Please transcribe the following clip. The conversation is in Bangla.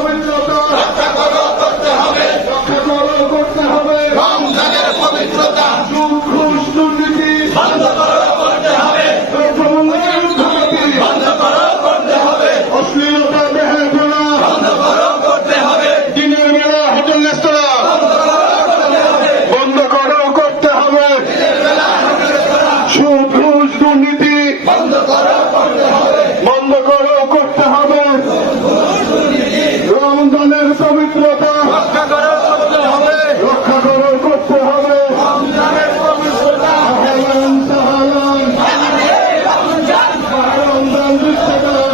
পবিত্রতা রক্ষা করতে হবে, করতে হবে। রমজানের পবিত্রতা ঘুষ দুর্নীতি বন্ধ করতে হবে, বন্ধ করতে হবে। অশ্লীলতা বেহায়াপনা বন্ধ করতে হবে। দিনের বেলা হোটেল রেস্তোরাঁ বন্ধ করতে হবে। সুদ ঘুষ দুর্নীতি বন্ধ করতে হবে। রমজানের পবিত্রতা রক্ষা করতে হবে। রমজানের পবিত্রতা আহলান সাহলান রমজান বিশ্বকাপ